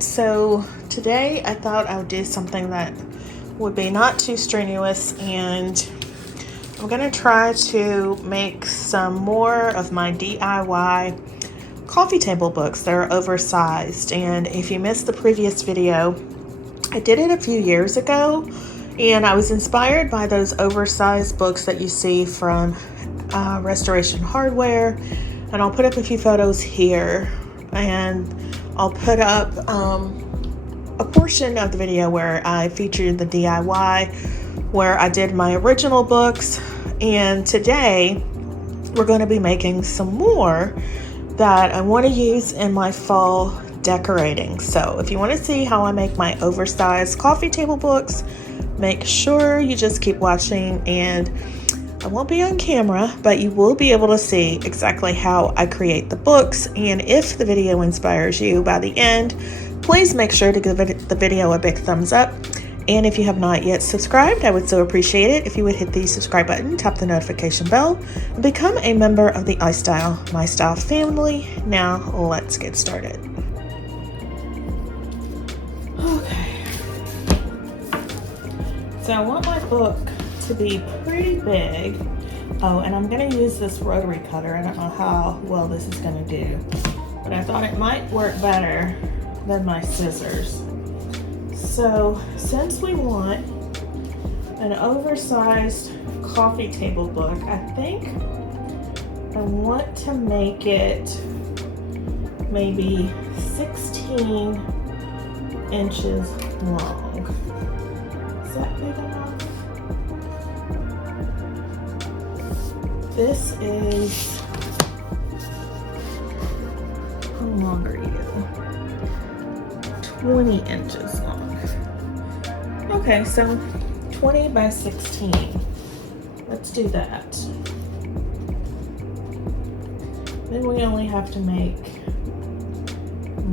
So today I thought I would do something that would be not too strenuous, and I'm gonna try to make some more of my DIY coffee table books that are oversized. And if you missed the previous video, I did it a few years ago, and I was inspired by those oversized books that you see from Restoration Hardware. And I'll put up a few photos here, and I'll put up a portion of the video where I featured the DIY, where I did my original books. And today we're going to be making some more that I want to use in my fall decorating. So if you want to see how I make my oversized coffee table books, make sure you just keep watching. And I won't be on camera, but you will be able to see exactly how I create the books. And if the video inspires you by the end, please make sure to give the video a big thumbs up. And if you have not yet subscribed, I would so appreciate it if you would hit the subscribe button, tap the notification bell, and become a member of the iStylEMYSTYLE family. Now let's get started. Okay. So I want my book to be pretty big. Oh, and I'm going to use this rotary cutter. I don't know how well this is going to do, but I thought it might work better than my scissors. So since we want an oversized coffee table book, I think I want to make it maybe 16 inches long. Is that big enough? This is, how long are you? 20 inches long. Okay, so 20 by 16. Let's do that. Then we only have to make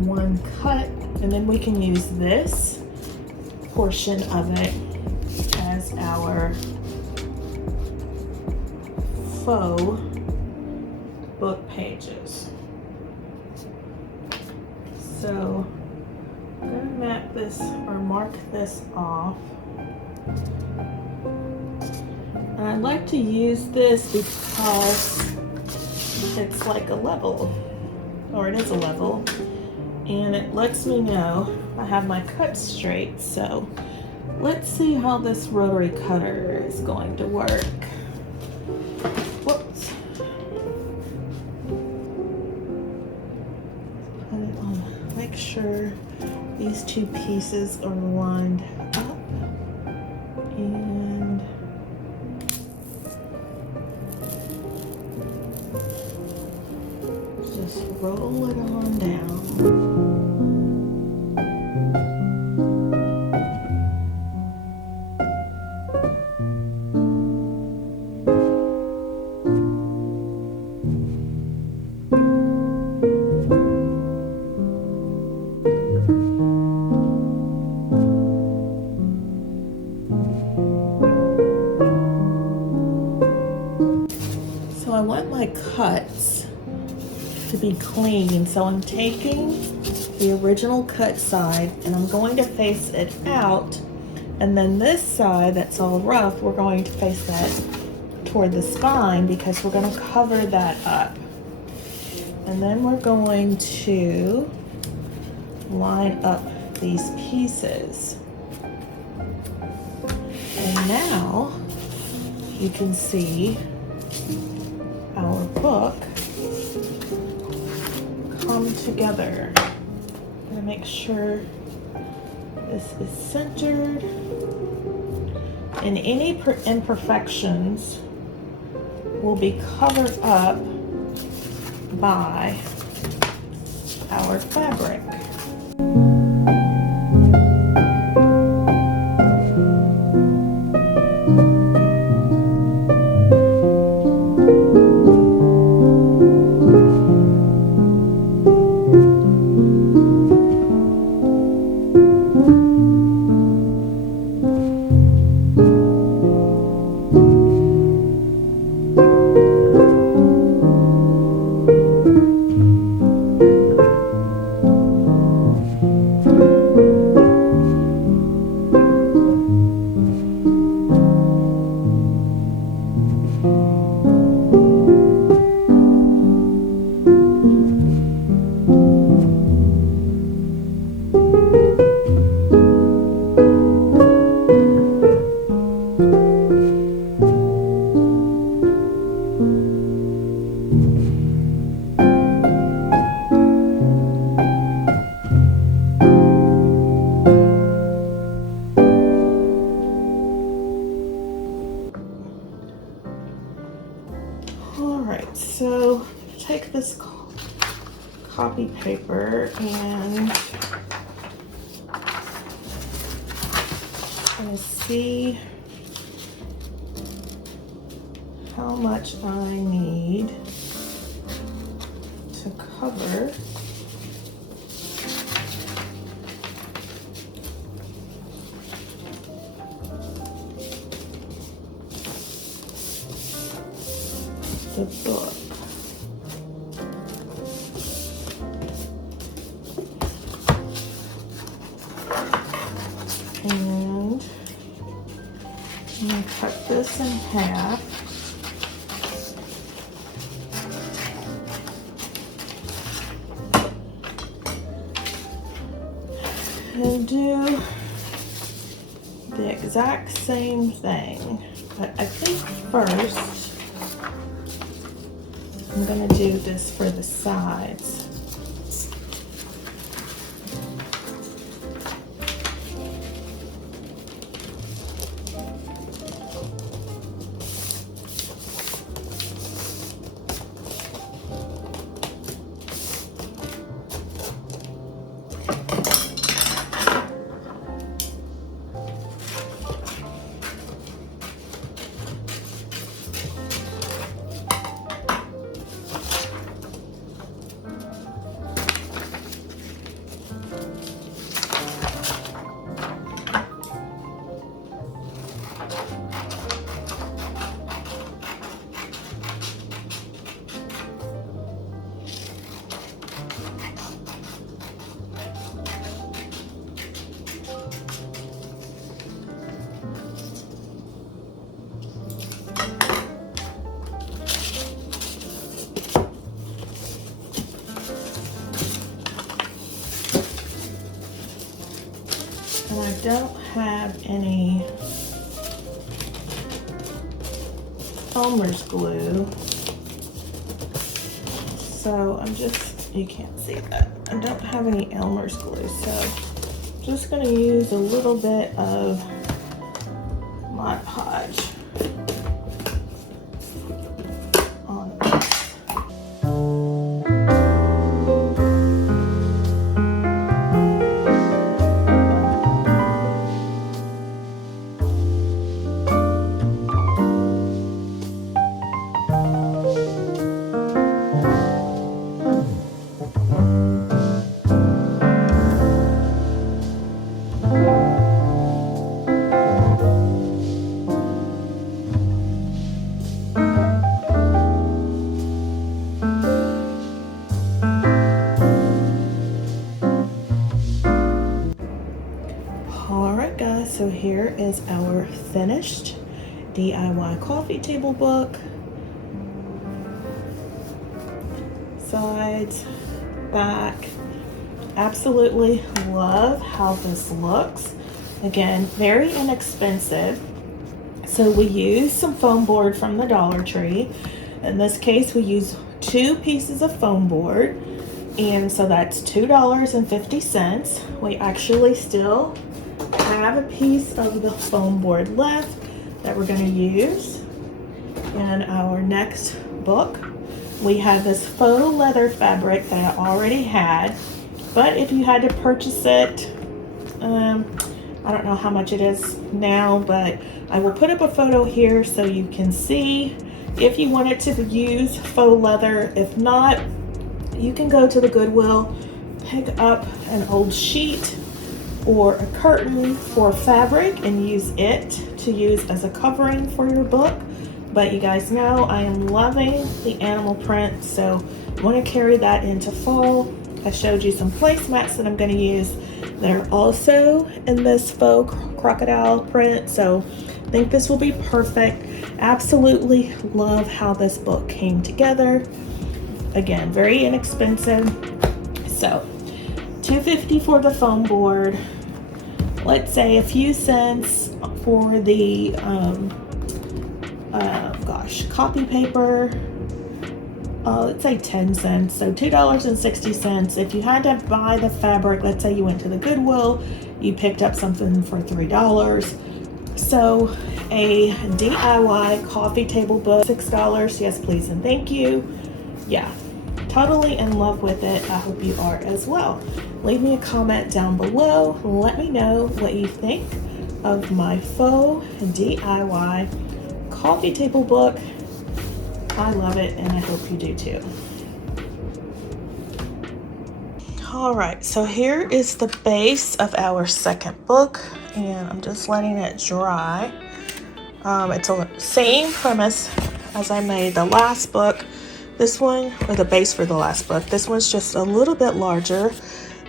one cut, and then we can use this portion of it as our faux book pages. So I'm going to map this or mark this off. And I like to use this because it's like a level, or it is a level, and it lets me know I have my cuts straight. So let's see how this rotary cutter is going to work. Whoops. Put it on. Make sure these two pieces are lined up, and just roll it on down. I want my cuts to be clean, so I'm taking the original cut side and I'm going to face it out, and then this side that's all rough, we're going to face that toward the spine because we're going to cover that up. And then we're going to line up these pieces. And now you can see our book come together. I'm gonna make sure this is centered, and any imperfections will be covered up by our fabric. So take this copy paper and I'm gonna see how much I need to cover the book. And I'm going to cut this in half. And do the exact same thing. But I think first I'm going to do this for the sides. And I don't have any Elmer's glue, so I'm just, you can't see that. I don't have any Elmer's glue, so I'm just going to use a little bit of Mod Podge on this. Alright guys, so here is our finished DIY coffee table book. Sides, back. Absolutely love how this looks. Again, very inexpensive. So we use some foam board from the Dollar Tree. In this case, we use 2 pieces of foam board, and so that's $2.50. We actually still have a piece of the foam board left that we're going to use in our next book. We have this faux leather fabric that I already had, but if you had to purchase it, I don't know how much it is now, but I will put up a photo here so you can see if you wanted to use faux leather. If not, you can go to the Goodwill, pick up an old sheet or a curtain for fabric and use it to use as a covering for your book. But you guys know I am loving the animal print, so I want to carry that into fall. I showed you some placemats that I'm going to use. They're also in this faux crocodile print, so I think this will be perfect. Absolutely love how this book came together. Again, very inexpensive. So $2.50 for the foam board. Let's say a few cents for the copy paper. Let's say 10 cents, so $2.60. If you had to buy the fabric, let's say you went to the Goodwill, you picked up something for $3. So a DIY coffee table book, $6. Yes, please and thank you. Yeah, totally in love with it. I hope you are as well. Leave me a comment down below. Let me know what you think of my faux DIY coffee table book. I love it, and I hope you do too. All right, so here is the base of our second book, and I'm just letting it dry. It's the same premise as I made the last book. This one, or the base for the last book, this one's just a little bit larger.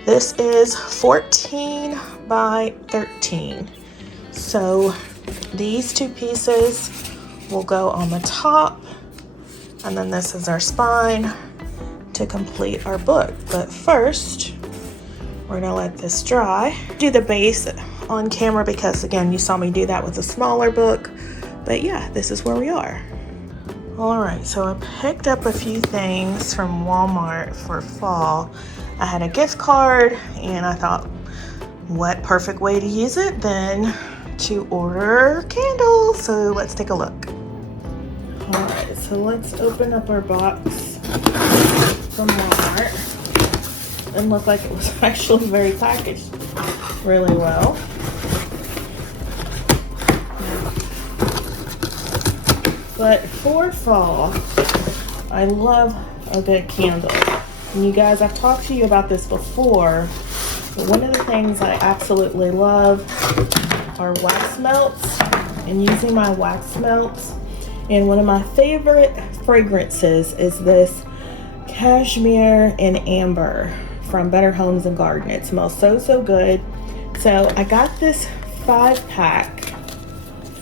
This is 14 by 13. So these 2 pieces will go on the top, and then this is our spine to complete our book. But first, we're gonna let this dry. Do the base on camera because again, you saw me do that with a smaller book. But yeah, this is where we are. All right, so I picked up a few things from Walmart for fall. I had a gift card and I thought, what perfect way to use it than to order candles. So let's take a look. All right, so let's open up our box from Walmart. It looked like it was actually very packaged really well. But for fall, I love a good candle. And you guys, I've talked to you about this before, but one of the things I absolutely love are wax melts and using my wax melts. And one of my favorite fragrances is this Cashmere and Amber from Better Homes and Garden. It smells so, so good. So I got this 5-pack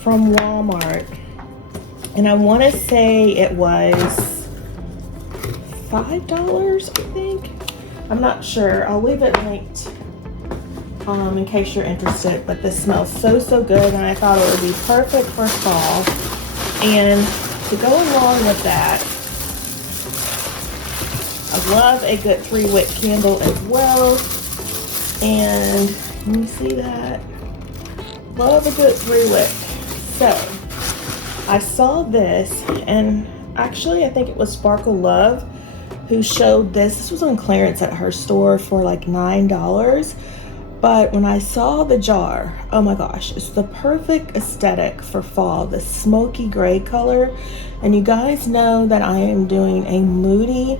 from Walmart, and I want to say it was $5, I think. I'm not sure. I'll leave it linked in case you're interested. But this smells so, so good, and I thought it would be perfect for fall. And to go along with that, I love a good 3-wick candle as well. And can you see that? Love a good 3-wick. So I saw this, and actually I think it was Sparkle Love who showed this. This was on clearance at her store for like $9. But when I saw the jar, oh my gosh, it's the perfect aesthetic for fall, the smoky gray color. And you guys know that I am doing a Moody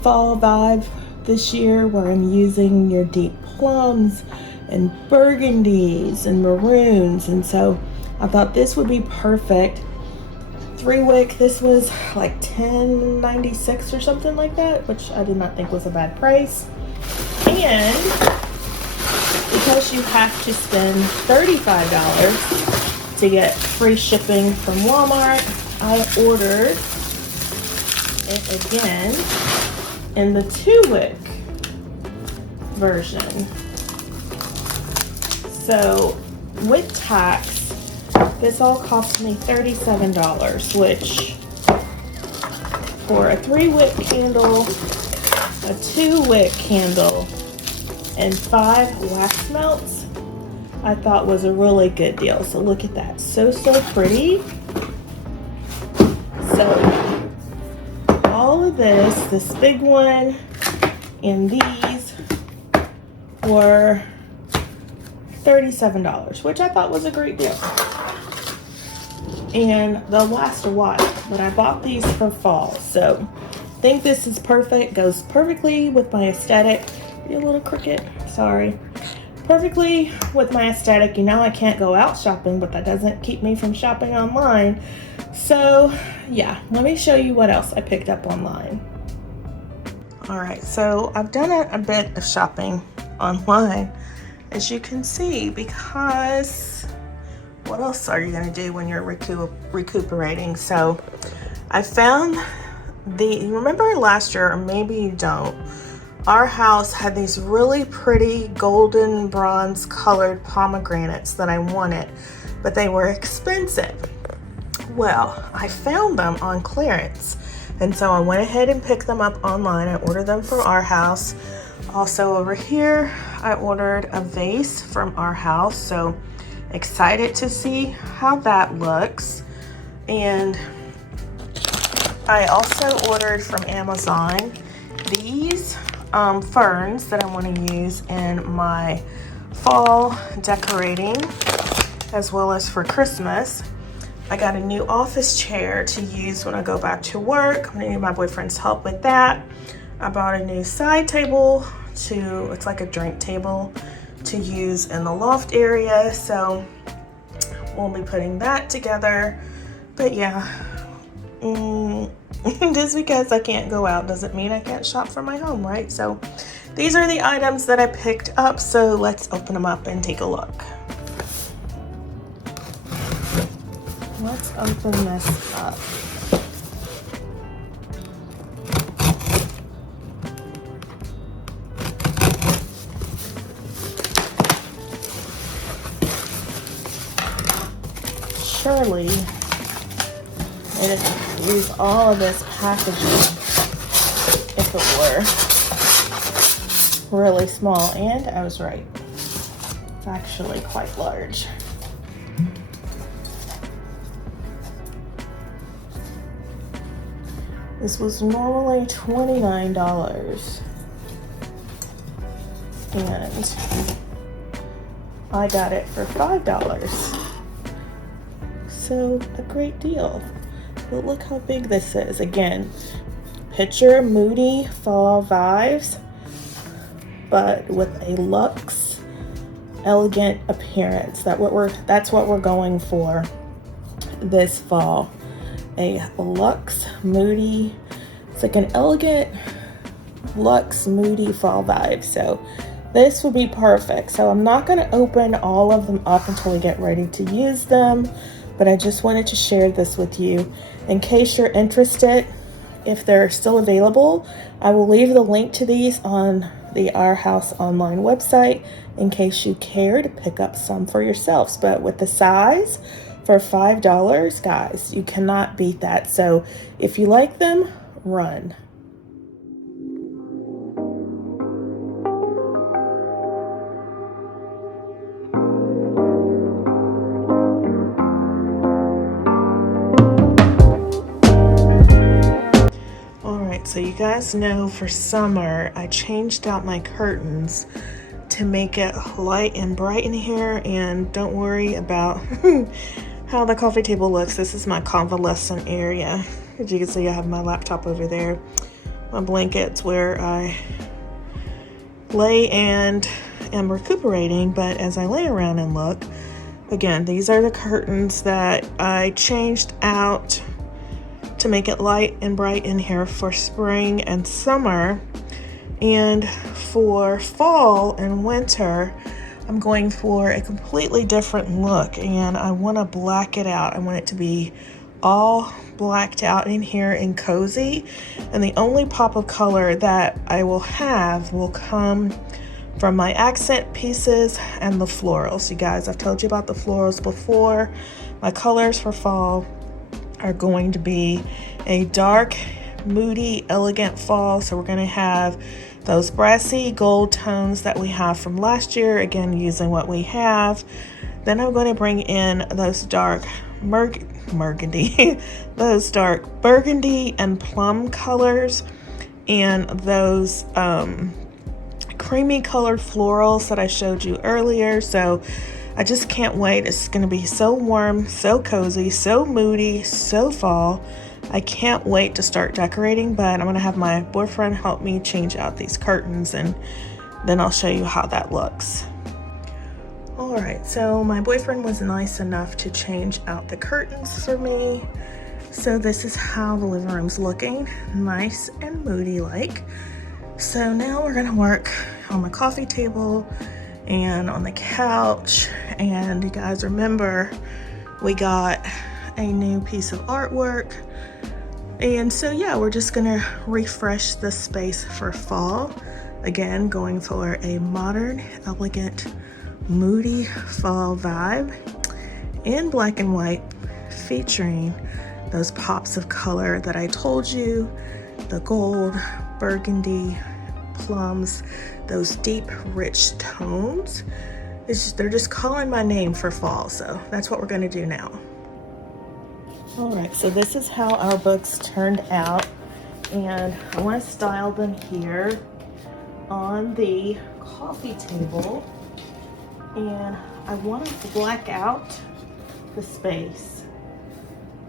Fall Vibe this year where I'm using your deep plums and burgundies and maroons. And so I thought this would be perfect. 3-wick, this was like $10.96 or something like that, which I did not think was a bad price. And because you have to spend $35 to get free shipping from Walmart, I ordered it again in the 2-wick version. So with tax, This all cost me $37, which for a 3-wick candle, a 2-wick candle, and 5 wax melts, I thought was a really good deal. So look at that, so pretty. So all of this big one and these were $37, which I thought was a great deal. And they'll last a while, but I bought these for fall, so I think this is perfect. Goes perfectly with my aesthetic. You're a little crooked, sorry. Perfectly with my aesthetic. You know, I can't go out shopping, but that doesn't keep me from shopping online. So yeah, let me show you what else I picked up online. All right, so I've done a bit of shopping online, as you can see, because what else are you gonna do when you're recuperating? So I found you remember last year, or maybe you don't, our house had these really pretty golden bronze colored pomegranates that I wanted, but they were expensive. Well, I found them on clearance, and so I went ahead and picked them up online. I ordered them from our house. Also over here, I ordered a vase from our house, so excited to see how that looks. And I also ordered from Amazon these ferns that I want to use in my fall decorating, as well as for Christmas. I got a new office chair to use when I go back to work. I'm gonna need my boyfriend's help with that. I bought a new side table it's like a drink table to use in the loft area, so we'll be putting that together. But yeah, just because I can't go out doesn't mean I can't shop from my home, right? So these are the items that I picked up, so let's open them up and take a look. Let's open this up. Surely it'd use all of this packaging if it were really small, and I was right. It's actually quite large. This was normally $29, and I got it for $5. So a great deal. But look how big this is. Again, picture Moody Fall Vibes, but with a luxe, elegant appearance. That's what we're going for this fall. A luxe Moody. It's like an elegant luxe Moody Fall vibe. So this would be perfect. So I'm not going to open all of them up until we get ready to use them, but I just wanted to share this with you in case you're interested. If they're still available, I will leave the link to these on the Our House online website in case you care to pick up some for yourselves. But with the size for $5, guys, you cannot beat that. So if you like them, run. So you guys know for summer, I changed out my curtains to make it light and bright in here, and don't worry about how the coffee table looks. This is my convalescent area. As you can see, I have my laptop over there, my blankets where I lay and am recuperating. But as I lay around and look, again, these are the curtains that I changed out to make it light and bright in here for spring and summer. And for fall and winter, I'm going for a completely different look, and I want to black it out. I want it to be all blacked out in here and cozy, and the only pop of color that I will have will come from my accent pieces and the florals. You guys, I've told you about the florals before. My colors for fall are going to be a dark, moody, elegant fall. So we're going to have those brassy gold tones that we have from last year, again using what we have. Then I'm going to bring in those dark burgundy those dark burgundy and plum colors, and those creamy colored florals that I showed you earlier. So I just can't wait. It's going to be so warm, so cozy, so moody, so fall. I can't wait to start decorating, but I'm going to have my boyfriend help me change out these curtains, and then I'll show you how that looks. All right, so my boyfriend was nice enough to change out the curtains for me. So this is how the living room's looking, nice and moody like. So now we're gonna work on the coffee table and on the couch. And you guys remember, we got a new piece of artwork. And so yeah, we're just gonna refresh the space for fall. Again, going for a modern, elegant, moody fall vibe in black and white, featuring those pops of color that I told you, the gold, burgundy, plums, those deep, rich tones. They're just calling my name for fall, so that's what we're gonna do now. All right, so this is how our books turned out, and I want to style them here on the coffee table, and I want to black out the space.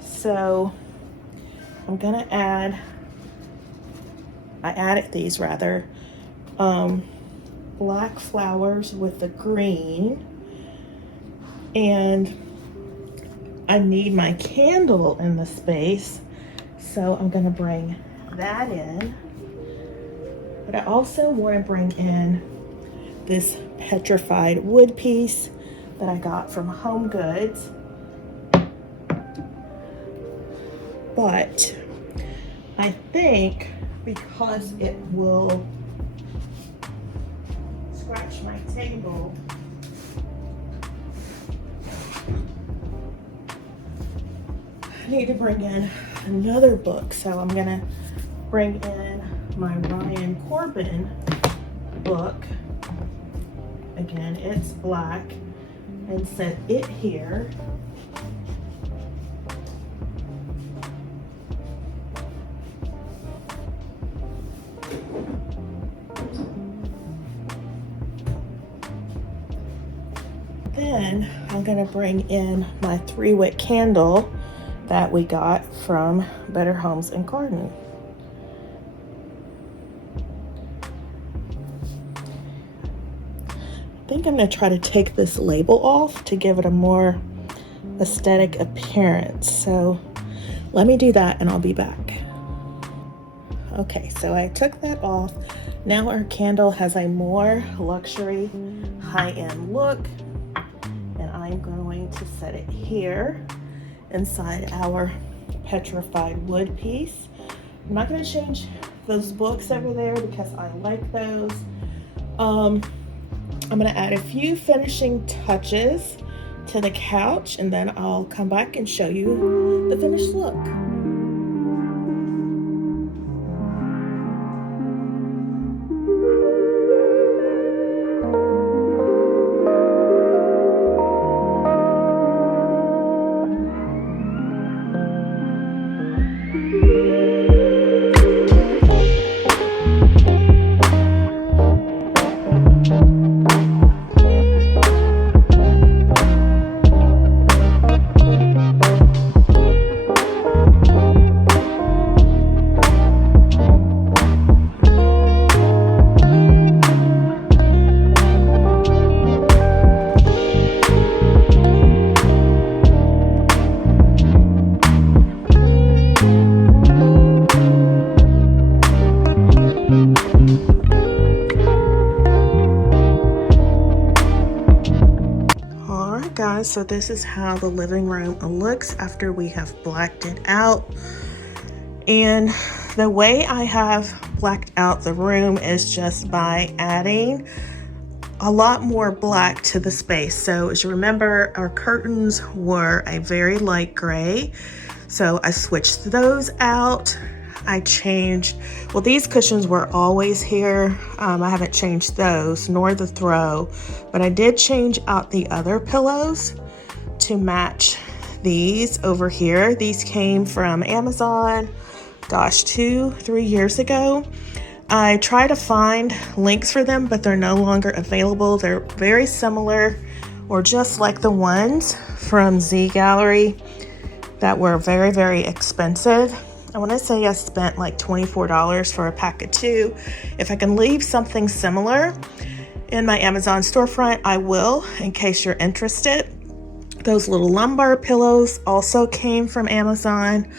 So I'm gonna add, I added these rather, black flowers with the green, and I need my candle in the space, so I'm gonna bring that in. But I also want to bring in this petrified wood piece that I got from Home Goods. But I think because it will scratch my table, I need to bring in another book. So I'm gonna bring in my Ryan Corbin book. Again, it's black, and set it here. Then I'm gonna bring in my 3-wick candle that we got from Better Homes and Garden. I think I'm gonna try to take this label off to give it a more aesthetic appearance. So let me do that and I'll be back. Okay, so I took that off. Now our candle has a more luxury, high-end look, and I'm going to set it here inside our petrified wood piece. I'm not going to change those books over there because I like those. I'm going to add a few finishing touches to the couch, and then I'll come back and show you the finished look. Guys, so this is how the living room looks after we have blacked it out. And the way I have blacked out the room is just by adding a lot more black to the space. So as you remember, our curtains were a very light gray. So I switched those out. I changed, well, these cushions were always here. I haven't changed those, nor the throw, but I did change out the other pillows to match these over here. These came from Amazon, gosh, 2-3 years ago. I try to find links for them, but they're no longer available. They're very similar or just like the ones from Z Gallery that were very, very expensive. I want to say I spent like $24 for a pack of 2. If I can leave something similar in my Amazon storefront, I will, in case you're interested. Those little lumbar pillows also came from Amazon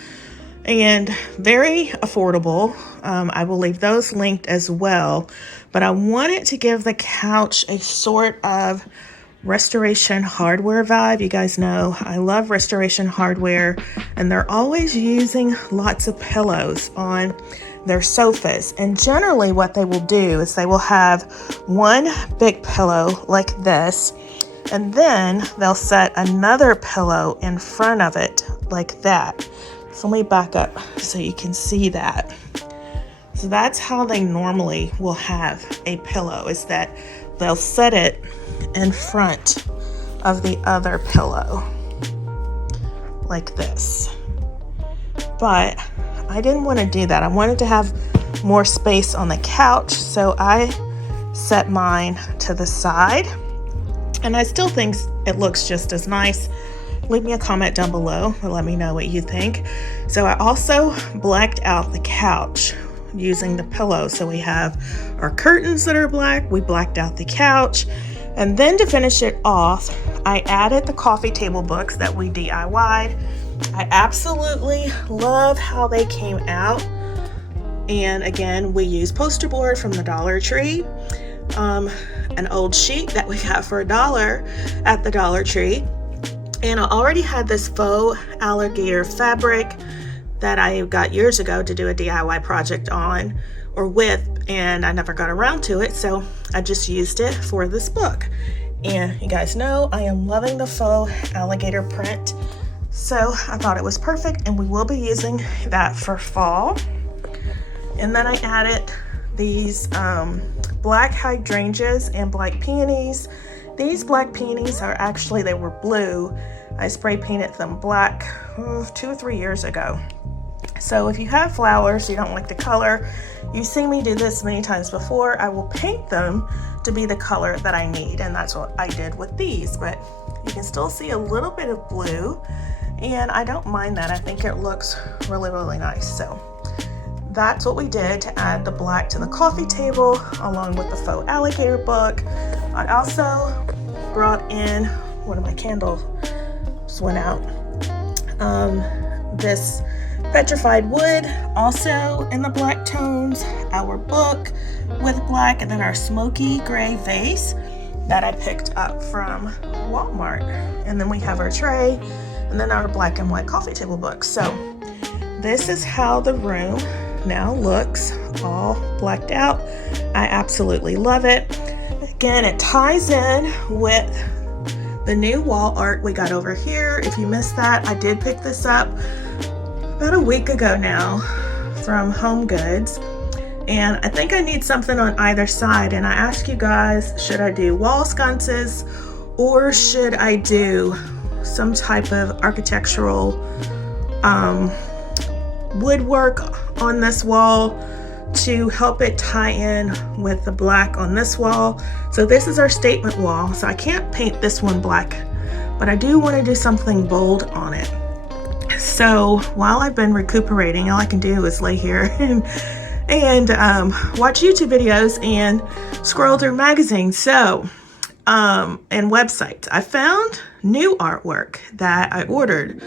and very affordable. I will leave those linked as well, but I wanted to give the couch a sort of restoration hardware vibe. You guys know I love restoration hardware, and they're always using lots of pillows on their sofas. And generally what they will do is they will have one big pillow like this, and then they'll set another pillow in front of it like that. So let me back up so you can see that. So that's how they normally will have a pillow, is that they'll set it in front of the other pillow like this. But I didn't want to do that. I wanted to have more space on the couch, so I set mine to the side, and I still think it looks just as nice. Leave me a comment down below and let me know what you think. So I also blacked out the couch using the pillow. So we have our curtains that are black, we blacked out the couch, and then to finish it off, I added the coffee table books that we DIY'd. I absolutely love how they came out. And again, we use poster board from the Dollar Tree, an old sheet that we got for $1 at the Dollar Tree. And I already had this faux alligator fabric that I got years ago to do a DIY project on or with, and I never got around to it, so I just used it for this book. And you guys know I am loving the faux alligator print, so I thought it was perfect, and we will be using that for fall. And then I added these black hydrangeas and black peonies. These black peonies are actually, they were blue. I spray painted them black 2 or 3 years ago. So if you have flowers you don't like the color, you've seen me do this many times before, I will paint them to be the color that I need, and that's what I did with these. But you can still see a little bit of blue, and I don't mind that. I think it looks really, really nice. So that's what we did to add the black to the coffee table along with the faux alligator book. I also brought in, one of my candles just went out, this petrified wood, also in the black tones, our book with black, and then our smoky gray vase that I picked up from Walmart. And then we have our tray, and then our black and white coffee table book. So this is how the room now looks, all blacked out. I absolutely love it. Again, it ties in with the new wall art we got over here. If you missed that, I did pick this up about a week ago now from Home Goods, and I think I need something on either side. And I asked you guys, should I do wall sconces or should I do some type of architectural woodwork on this wall to help it tie in with the black on this wall. So this is our statement wall, so I can't paint this one black, but I do want to do something bold on it. So while I've been recuperating, all I can do is lay here and watch YouTube videos and scroll through magazines. So and websites. I found new artwork that I ordered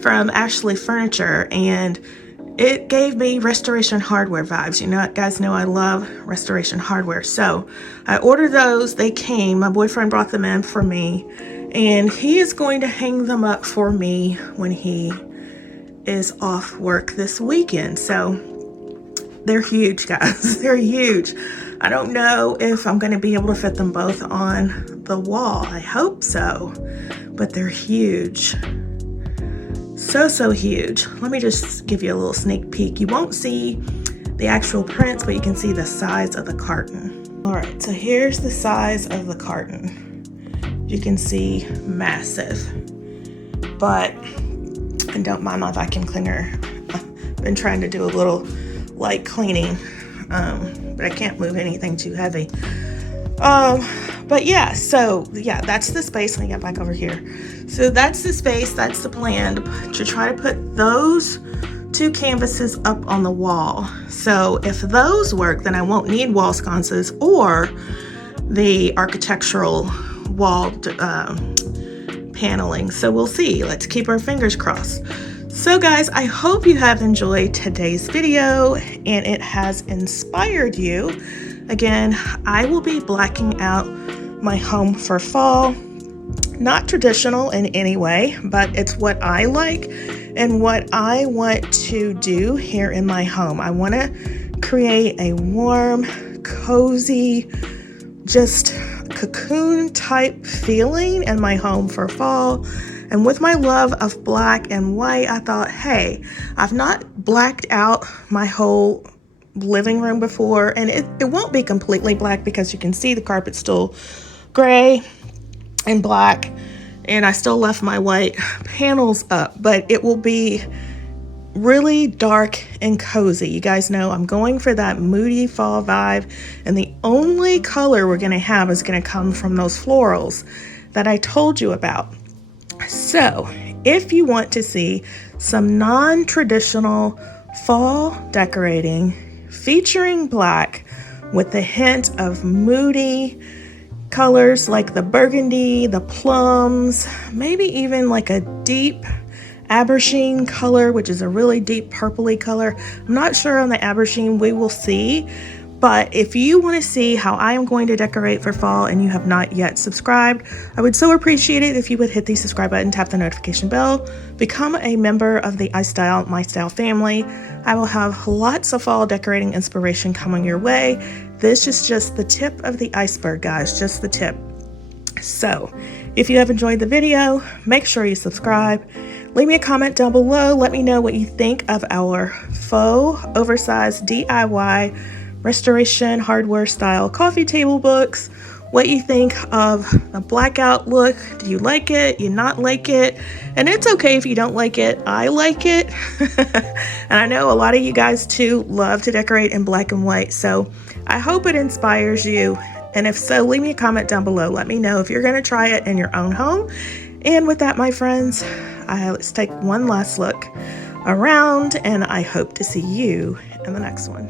from Ashley Furniture, and it gave me restoration hardware vibes. You know, guys know I love restoration hardware. So I ordered those. They came. My boyfriend brought them in for me, and he is going to hang them up for me when he is off work this weekend. So they're huge, guys. They're huge. I don't know if I'm going to be able to fit them both on the wall. I hope so, but they're huge. So huge. Let me just give you a little sneak peek. You won't see the actual prints, but you can see the size of the carton. All right, so here's the size of the carton. You can see massive, but, and don't mind my vacuum cleaner. I've been trying to do a little light cleaning, but I can't move anything too heavy. But yeah, so yeah, that's the space. Let me get back over here. So that's the space, that's the plan to try to put those two canvases up on the wall. So if those work, then I won't need wall sconces or the architectural wall paneling. So we'll see. Let's keep our fingers crossed. So guys, I hope you have enjoyed today's video and it has inspired you. Again, I will be blacking out my home for fall. Not traditional in any way, but it's what I like and what I want to do here in my home. I want to create a warm, cozy, just cocoon type feeling in my home for fall. And with my love of black and white, I thought, hey, I've not blacked out my whole living room before, and it won't be completely black because you can see the carpet's still gray and black, and I still left my white panels up, but it will be really dark and cozy. You guys know I'm going for that Moody Fall vibe, and the only color we're gonna have is gonna come from those florals that I told you about. So if you want to see some non-traditional fall decorating featuring black with a hint of moody colors like the burgundy, the plums, maybe even like a deep Aubergine color, which is a really deep purpley color. I'm not sure on the Aubergine, we will see. But if you want to see how I am going to decorate for fall and you have not yet subscribed, I would so appreciate it if you would hit the subscribe button, tap the notification bell, become a member of the iStylEMYSTYLE family. I will have lots of fall decorating inspiration coming your way. This is just the tip of the iceberg, guys, just the tip. So if you have enjoyed the video, make sure you subscribe. Leave me a comment down below. Let me know what you think of our faux oversized DIY restoration hardware style coffee table books. What you think of the blackout look. Do you like it? You not like it? And it's okay if you don't like it. I like it. And I know a lot of you guys too love to decorate in black and white. So I hope it inspires you. And if so, leave me a comment down below. Let me know if you're going to try it in your own home. And with that, my friends, let's take one last look around, and I hope to see you in the next one.